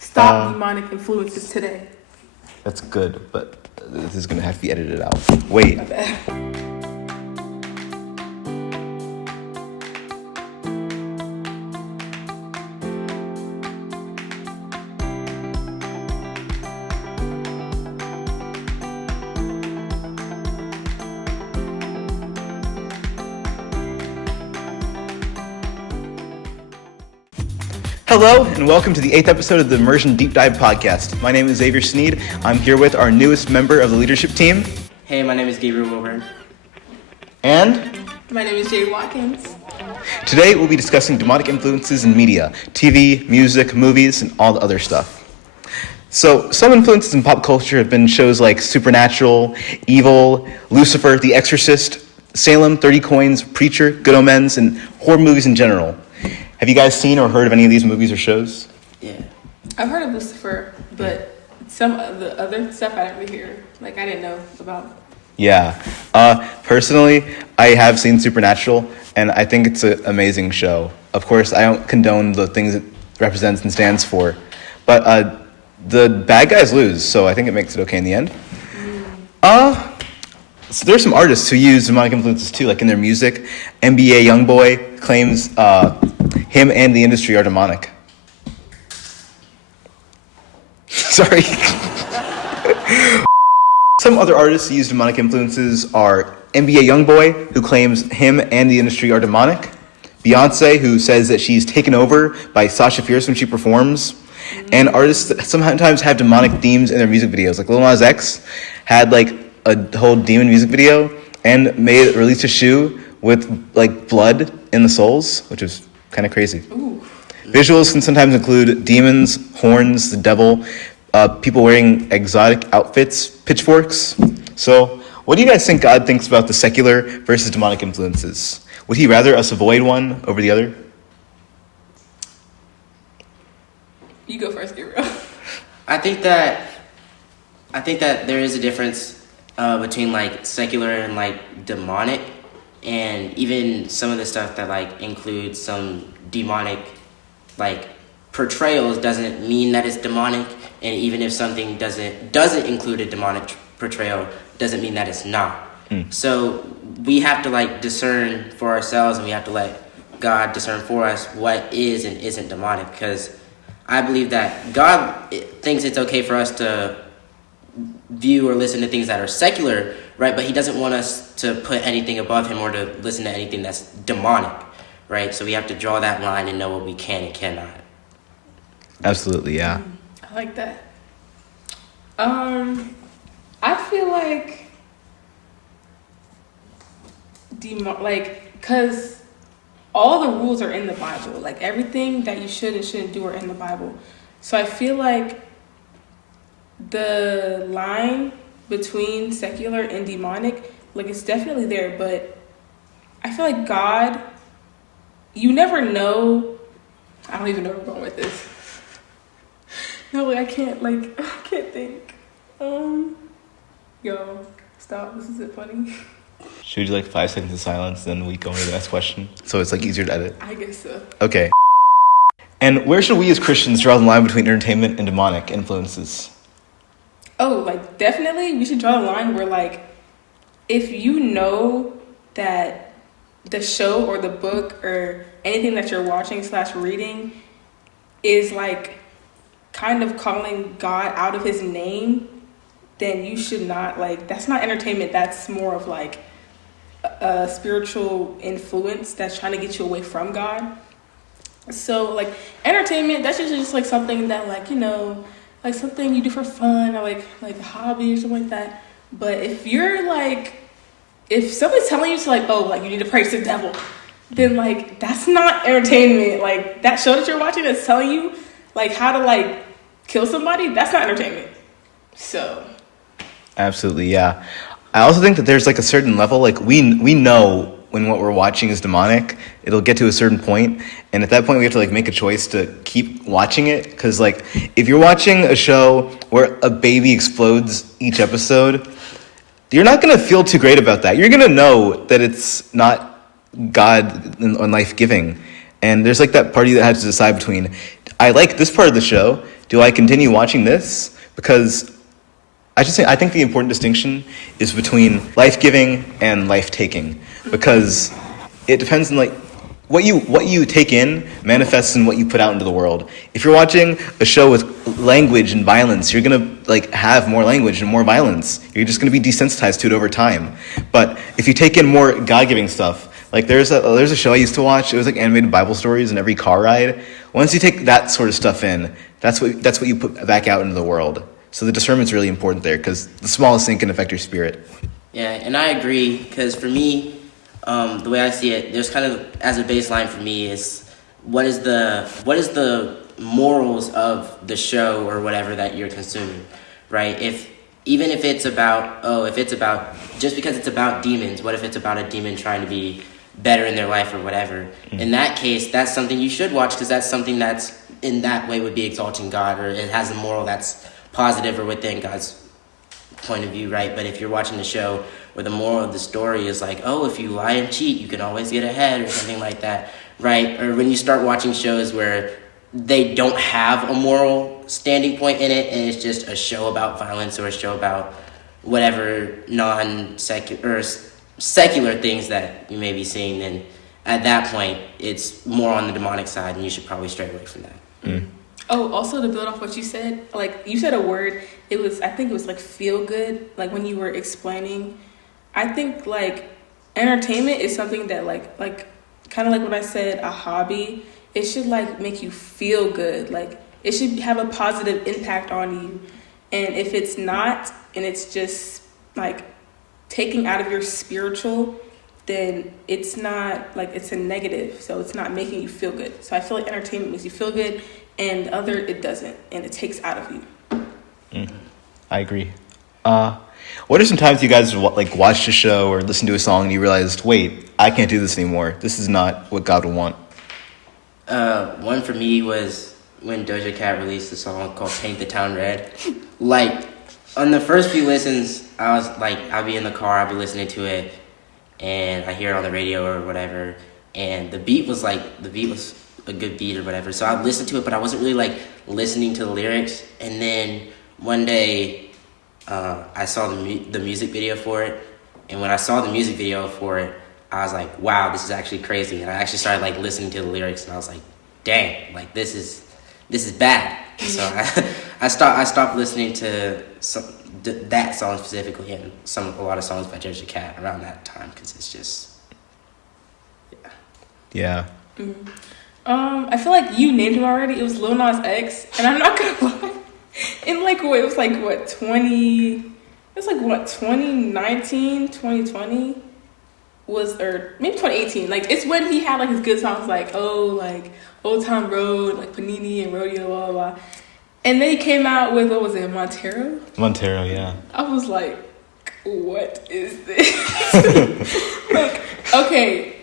Stop demonic influences today. That's good, but this is gonna have to be edited out. Wait. My bad. Hello, and welcome to the 8th episode of the Immersion Deep Dive Podcast. My name is Xavier Sneed. I'm here with our newest member of the leadership team. Hey, my name is Gabriel Wilburn. And? My name is Jade Watkins. Today we'll be discussing demonic influences in media, TV, music, movies, and all the other stuff. So, some influences in pop culture have been shows like Supernatural, Evil, Lucifer, The Exorcist, Salem, 30 Coins, Preacher, Good Omens, and horror movies in general. Have you guys seen or heard of any of these movies or shows? Yeah. I've heard of Lucifer, but some of the other stuff I didn't really hear. Like, I didn't know about. Yeah. Personally, I have seen Supernatural, and I think it's an amazing show. Of course, I don't condone the things it represents and stands for, but the bad guys lose, so I think it makes it okay in the end. So there's some artists who use demonic influences too, like in their music. NBA YoungBoy claims him and the industry are demonic. Sorry. Some other artists who use demonic influences are NBA YoungBoy, who claims him and the industry are demonic. Beyonce, who says that she's taken over by Sasha Fierce when she performs. And artists that sometimes have demonic themes in their music videos. Like Lil Nas X had like a whole demon music video and released a shoe with like blood in the soles, which is kind of crazy. Ooh. Visuals can sometimes include demons, horns, the devil, people wearing exotic outfits, pitchforks. So, what do you guys think God thinks about the secular versus demonic influences? Would he rather us avoid one over the other? You go first, Gabriel. I think that there is a difference between like secular and like demonic, and even some of the stuff that like includes some demonic like portrayals doesn't mean that it's demonic, and even if something doesn't include a demonic portrayal doesn't mean that it's not. So we have to like discern for ourselves, and we have to let God discern for us what is and isn't demonic, because I believe that God thinks it's okay for us to view or listen to things that are secular, right? But he doesn't want us to put anything above him or to listen to anything that's demonic, right? So we have to draw that line and know what we can and cannot. Absolutely, yeah. I like that. I feel like because all the rules are in the Bible. Like, everything that you should and shouldn't do are in the Bible. So I feel like the line between secular and demonic, like, it's definitely there, but I feel like God, you never know. I don't even know where I'm going with this. No, like, I can't think. Yo, stop, this isn't funny. Should we do like 5 seconds of silence, then we go into the next question? So it's like easier to edit. I guess so. Okay. And where should we as Christians draw the line between entertainment and demonic influences? Oh, like, definitely we should draw the line where, like, if you know that the show or the book or anything that you're watching / reading is, like, kind of calling God out of his name, then you should not, like, that's not entertainment. That's more of, like, a spiritual influence that's trying to get you away from God. So, like, entertainment, that's usually just, like, something that, like, you know, like something you do for fun, or like a hobby or something like that. But if you're like, if somebody's telling you to, like, oh, like, you need to praise the devil, then, like, that's not entertainment. Like, that show that you're watching that's telling you, like, how to, like, kill somebody, that's not entertainment. So. Absolutely, yeah. I also think that there's like a certain level, like we know when what we're watching is demonic. It'll get to a certain point, and at that point we have to like make a choice to keep watching it, because like if you're watching a show where a baby explodes each episode, you're not going to feel too great about that. You're going to know that it's not God and life-giving, and there's like that party that has to decide between, I like this part of the show, do I continue watching this? Because I think the important distinction is between life-giving and life-taking, because it depends on like what you take in manifests in what you put out into the world. If you're watching a show with language and violence, you're gonna like have more language and more violence. You're just gonna be desensitized to it over time. But if you take in more God-giving stuff, like there's a show I used to watch. It was like animated Bible stories in every car ride. Once you take that sort of stuff in, that's what you put back out into the world. So the discernment's really important there, because the smallest thing can affect your spirit. Yeah, and I agree, because for me, the way I see it, there's kind of, as a baseline for me, is what is the morals of the show or whatever that you're consuming, right? Even if it's about just because it's about demons, what if it's about a demon trying to be better in their life or whatever? Mm-hmm. In that case, that's something you should watch, because that's something that's in that way would be exalting God, or it has a moral that's positive or within God's point of view, right? But if you're watching the show where the moral of the story is like, oh, if you lie and cheat, you can always get ahead, or something like that, right? Or when you start watching shows where they don't have a moral standing point in it, and it's just a show about violence or a show about whatever non-secular or secular things that you may be seeing, then at that point, it's more on the demonic side, and you should probably stray away from that. Mm. Oh, also to build off what you said, like you said a word, I think it was like feel good, like when you were explaining. I think like entertainment is something that like kind of like what I said, a hobby, it should like make you feel good. Like it should have a positive impact on you. And if it's not, and it's just like taking out of your spiritual, then it's not like, it's a negative. So it's not making you feel good. So I feel like entertainment makes you feel good, and other it doesn't, and it takes out of you. I agree. What are some times you guys like watched a show or listened to a song and you realized, wait, I can't do this anymore. This is not what God would want. One for me was when Doja Cat released a song called Paint the Town Red. Like, on the first few listens, I was like, I'll be in the car, I'll be listening to it, and I hear it on the radio or whatever, and the beat was a good beat or whatever, so I listened to it, but I wasn't really like listening to the lyrics. And then one day I saw the music video for it, and when I saw the music video for it, I was like, wow, this is actually crazy. And I actually started like listening to the lyrics, and I was like, dang, like this is bad. So I stopped listening to that song specifically, and a lot of songs by Doja Cat around that time, because it's just yeah. Mm-hmm. I feel like you named him already. It was Lil Nas X, and I'm not gonna lie. In like what, it was like what 2019, 2020 was, or maybe 2018. Like it's when he had like his good songs like like Old Town Road, like Panini and Rodeo, blah blah blah. And then he came out with, what was it, Montero, yeah. I was like, what is this? Like, okay.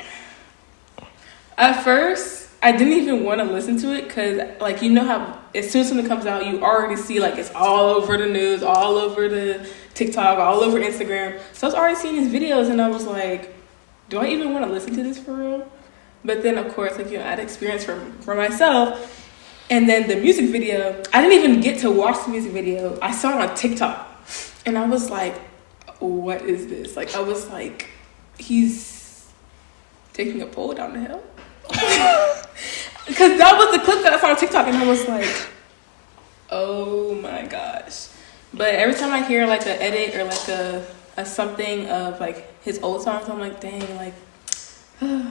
At first, I didn't even want to listen to it, because, like, you know how as soon as something comes out, you already see, like, it's all over the news, all over the TikTok, all over Instagram. So I was already seeing his videos, and I was like, do I even want to listen to this for real? But then, of course, like, you know, I had experience for myself. And then the music video, I didn't even get to watch the music video. I saw it on TikTok. And I was like, what is this? Like, I was like, he's taking a pole down the hill? Because that was the clip that I saw on TikTok, and I was like, oh my gosh. But every time I hear like an edit or like a something of like his old songs, I'm like, dang, like I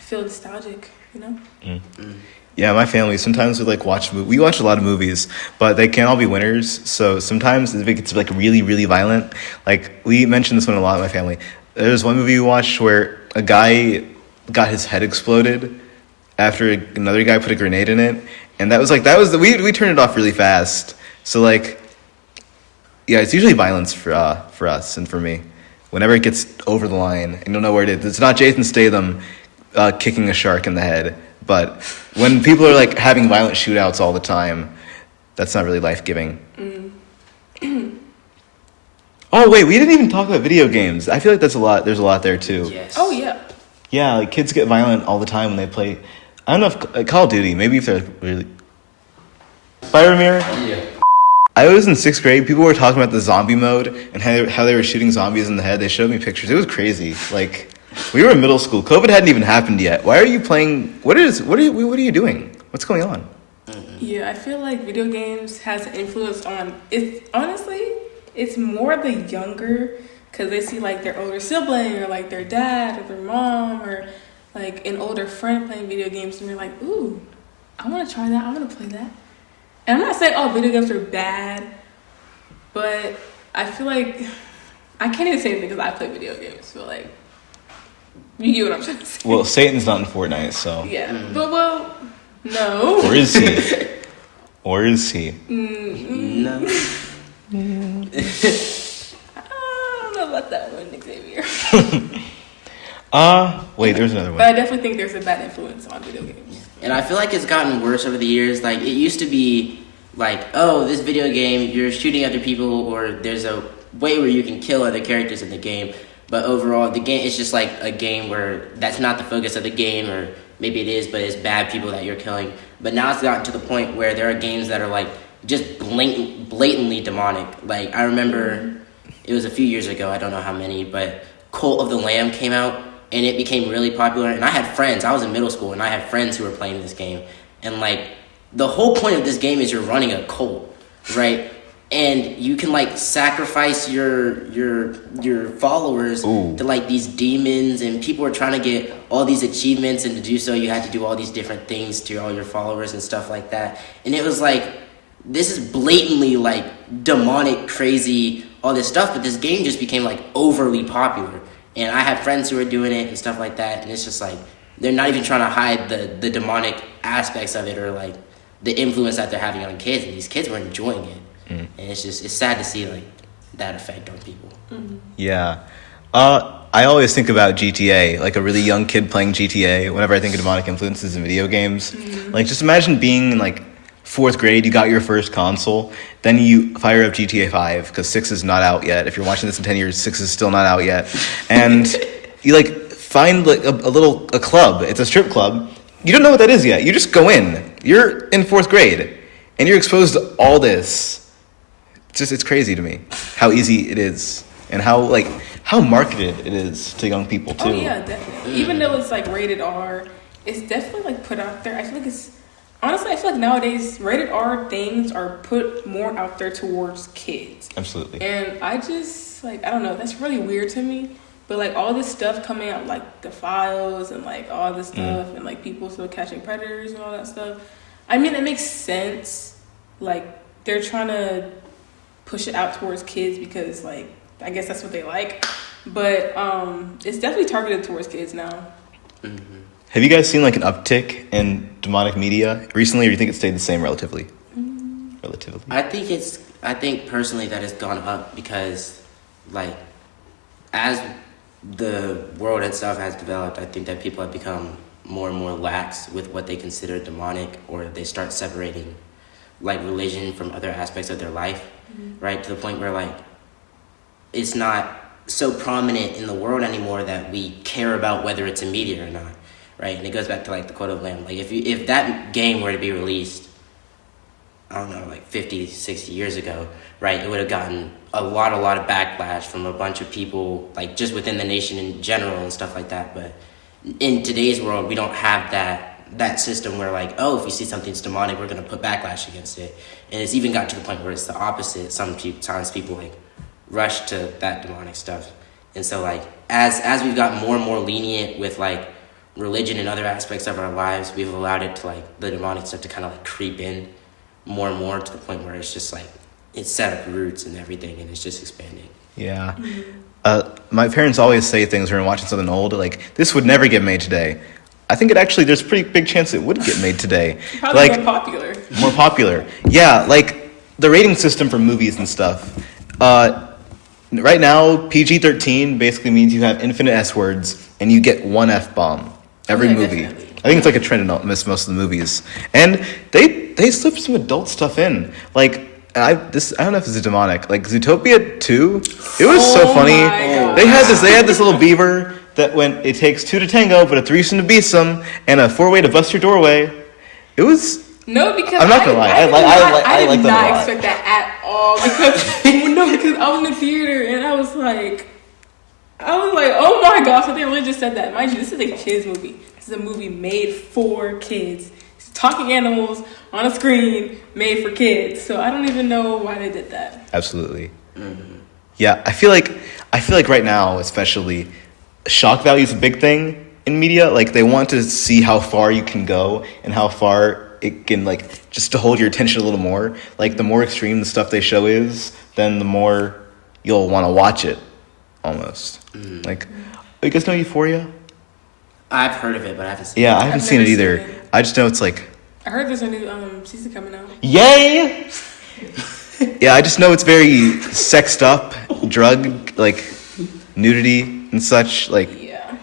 feel nostalgic, you know? Mm. Yeah, my family, sometimes we like we watch a lot of movies, but they can't all be winners. So sometimes if it gets like really, really violent, like we mentioned this one a lot in my family. There's one movie we watched where a guy got his head exploded after another guy put a grenade in it. And we turned it off really fast. So like, yeah, it's usually violence for us and for me. Whenever it gets over the line, and you'll know where it is. It's not Jason Statham kicking a shark in the head. But when people are like having violent shootouts all the time, that's not really life-giving. Oh wait, we didn't even talk about video games. I feel like there's a lot there too. Yes. Oh yeah. Yeah, like kids get violent all the time when they play. I don't know if Call of Duty. Maybe if they're really. Byramir? Yeah. I was in 6th grade. People were talking about the zombie mode and how they were shooting zombies in the head. They showed me pictures. It was crazy. Like, we were in middle school. COVID hadn't even happened yet. Why are you playing? What are you doing? What's going on? Yeah, I feel like video games has an influence on it's honestly it's more the younger because they see like their older sibling or like their dad or their mom or like an older friend playing video games and they're like, ooh, I want to try that. I want to play that. And I'm not saying all video games are bad, but I feel like I can't even say anything because I play video games. But like, you get what I'm trying to say. Well, Satan's not in Fortnite, so. Yeah, but well, no. Or is he? Or is he? No. I don't know about that one, Xavier. Wait, there's another But I one. definitely think there's a bad influence on video games. And I feel like it's gotten worse over the years. Like, it used to be like, oh, this video game, you're shooting other people, or there's a way where you can kill other characters in the game. But overall, the game is just like a game where that's not the focus of the game, or maybe it is, but it's bad people that you're killing. But now it's gotten to the point where there are games that are like just blatantly demonic. Like, I remember it was a few years ago, I don't know how many, but Cult of the Lamb came out. And it became really popular. And I had friends. I was in middle school, and I had friends who were playing this game. And, like, the whole point of this game is you're running a cult, right? And you can, like, sacrifice your followers Ooh. to, like, these demons. And people were trying to get all these achievements. And to do so, you had to do all these different things to all your followers and stuff like that. And it was, like, this is blatantly, like, demonic, crazy, all this stuff. But this game just became, like, overly popular. And I have friends who are doing it and stuff like that, and it's just like they're not even trying to hide the demonic aspects of it or like the influence that they're having on kids, and these kids were enjoying it. And it's sad to see like that effect on people. Yeah. I always think about GTA, like a really young kid playing GTA, whenever I think of demonic influences in video games. Like, just imagine being in, like, 4th grade, you got your first console, then you fire up GTA 5, because 6 is not out yet. If you're watching this in 10 years, 6 is still not out yet. And you, like, find, like, a club. It's a strip club. You don't know what that is yet. You just go in. You're in 4th grade, and you're exposed to all this. It's crazy to me how easy it is, and how marketed it is to young people, too. Oh, yeah, definitely. Even though it's, like, rated R, it's definitely, like, put out there. I feel like it's... Honestly, I feel like nowadays, rated R things are put more out there towards kids. Absolutely. And I just, like, I don't know, that's really weird to me. But, like, all this stuff coming out, like, the files and, like, all this stuff and, like, people still catching predators and all that stuff. I mean, it makes sense. Like, they're trying to push it out towards kids because, like, I guess that's what they like. But it's definitely targeted towards kids now. Mm-hmm. Have you guys seen like an uptick in demonic media recently, or do you think it stayed the same relatively? Relatively. I think personally that it's gone up because, like, as the world itself has developed, I think that people have become more and more lax with what they consider demonic, or they start separating, like, religion from other aspects of their life, right? To the point where, like, it's not so prominent in the world anymore that we care about whether it's a media or not. Right, and it goes back to like the Code of Lamb. Like if that game were to be released, I don't know, like 50, 60 years ago, right, it would have gotten a lot of backlash from a bunch of people, like just within the nation in general and stuff like that. But in today's world, we don't have that system where like, oh, if we see something's demonic, we're gonna put backlash against it. And it's even got to the point where it's the opposite. Sometimes people like rush to that demonic stuff. And so like as we've gotten more and more lenient with like religion and other aspects of our lives, we've allowed it to like the demonic stuff to kind of like creep in more and more to the point where it's just like it's set up roots and everything, and it's just expanding. Yeah. My parents always say things when we're watching something old, like, this would never get made today. I think there's a pretty big chance it would get made today. Probably like, more popular. More popular. Yeah, like the rating system for movies and stuff. Right now, PG-13 basically means you have infinite S words and you get one F-bomb every Yeah, movie. definitely. I think it's like a trend in most of the movies. And they slip some adult stuff in. Like, I don't know if this is demonic. Like Zootopia 2, it was so funny. my God. They had this little beaver that it takes two to tango, but a threesome to beat some, and a four-way to bust your doorway. It was No, because I'm not gonna lie. I like did that a not lot. expect that at all. Because I was in the theater and I was like, oh my gosh, I think I really just said that. Mind you, this is a kids movie. This is a movie made for kids. It's talking animals on a screen made for kids. So I don't even know why they did that. Absolutely. Mm-hmm. Yeah, I feel like right now, especially, shock value is a big thing in media. Like, they want to see how far you can go and how far it can, like, just to hold your attention a little more. Like, the more extreme the stuff they show is, then the more you'll want to watch it, almost. Mm. Like, you guys know Euphoria? I've heard of it, but I haven't seen it. Yeah, I haven't seen it either. I just know it's like... I heard there's a new season coming out. Yay! Yeah, I just know it's very sexed up, drug, like, nudity and such. Like, yeah.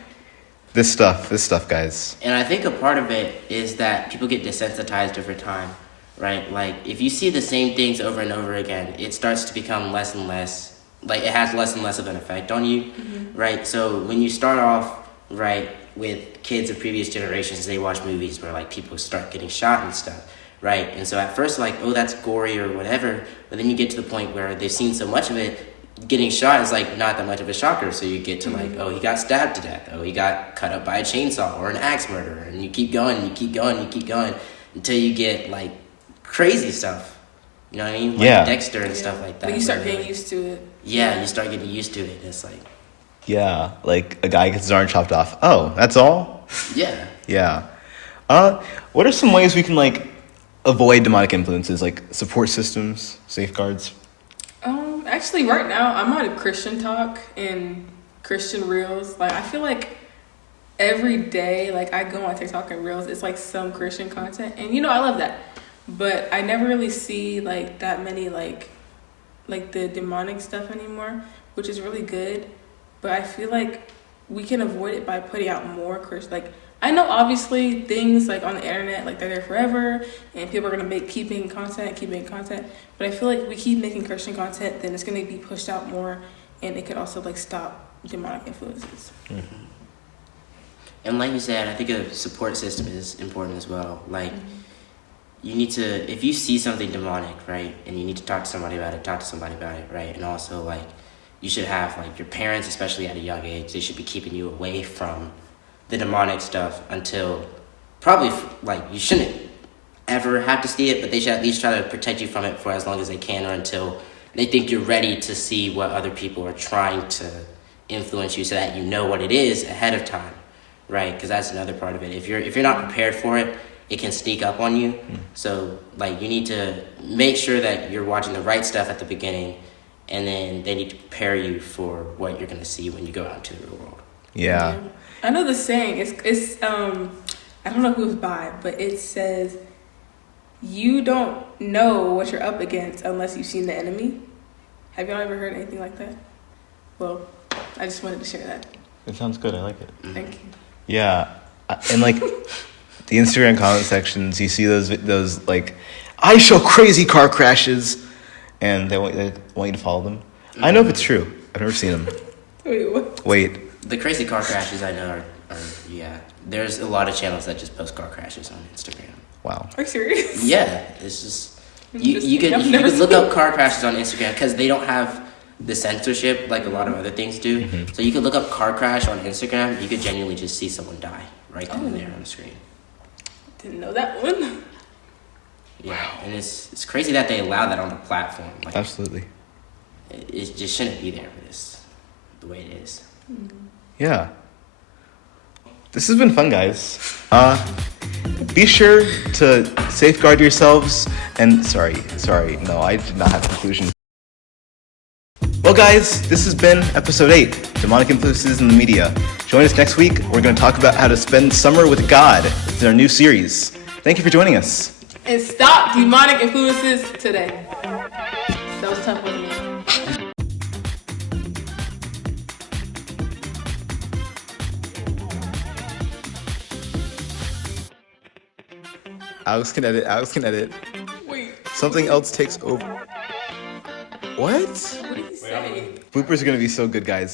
This stuff, guys. And I think a part of it is that people get desensitized over time, right? Like, if you see the same things over and over again, it starts to become less and less, like, it has less and less of an effect on you, right? So when you start off, right, with kids of previous generations, they watch movies where, like, people start getting shot and stuff, right? And so at first, like, oh, that's gory or whatever, but then you get to the point where they've seen so much of it, getting shot is, like, not that much of a shocker. So you get to, like, oh, he got stabbed to death. Oh, he got cut up by a chainsaw or an axe murderer. And you keep going, you keep going, you keep going until you get, like, crazy stuff. You know what I mean? Like Dexter and stuff like that. But you start getting used to it. Yeah, you start getting used to it. It's like... Yeah, like, a guy gets his arm chopped off. Oh, that's all? Yeah. Yeah. What are some ways we can, like, avoid demonic influences, like support systems, safeguards? Actually, right now, I'm on Christian Talk and Christian Reels. Like, I feel like every day, like, I go on TikTok and Reels, it's, like, some Christian content. And, you know, I love that. But I never really see, like, that many, like the demonic stuff anymore, which is really good. But I feel like we can avoid it by putting out more Christian, like, I know obviously things like on the internet, like they're there forever and people are going to keep making content. But I feel like we keep making Christian content, then it's going to be pushed out more and it could also like stop demonic influences. Mm-hmm. And like you said, I think a support system is important as well. Like you need to, if you see something demonic, right, and you need to talk to somebody about it, right? And also like you should have like your parents, especially at a young age, they should be keeping you away from the demonic stuff until probably like you shouldn't ever have to see it, but they should at least try to protect you from it for as long as they can or until they think you're ready to see what other people are trying to influence you so that you know what it is ahead of time, right? Because that's another part of it. If you're not prepared for it, it can sneak up on you. So like you need to make sure that you're watching the right stuff at the beginning, and then they need to prepare you for what you're going to see when you go out into the real world. Yeah. I know the saying, it's I don't know who it's by, but it says, you don't know what you're up against unless you've seen the enemy. Have y'all ever heard anything like that? Well, I just wanted to share that. It sounds good. I like it. Thank you. Yeah. And like the Instagram comment sections, you see those like, I show crazy car crashes, and they want you to follow them. I know if it's true. I've never seen them. Wait, what? Wait. The crazy car crashes I know are yeah. There's a lot of channels that just post car crashes on Instagram. Wow. Are you serious? Yeah, it's just you could look up car crashes on Instagram because they don't have the censorship like a lot of other things do. Mm-hmm. So you could look up car crash on Instagram. You could genuinely just see someone die right then and there on the screen. Didn't know that one. Yeah, wow. And it's crazy that they allow that on the platform. Like, absolutely. It just shouldn't be there for this the way it is. Yeah. This has been fun, guys. Be sure to safeguard yourselves and sorry, no, I did not have a conclusion. Well, guys, this has been episode 8, Demonic Influences in the Media. Join us next week. We're going to talk about how to spend summer with God. This is our new series. Thank you for joining us. And stop demonic influences today. That was tough, wasn't it? Alex can edit. Wait. Something else takes over. What? What did he say? Bloopers are going to be so good, guys.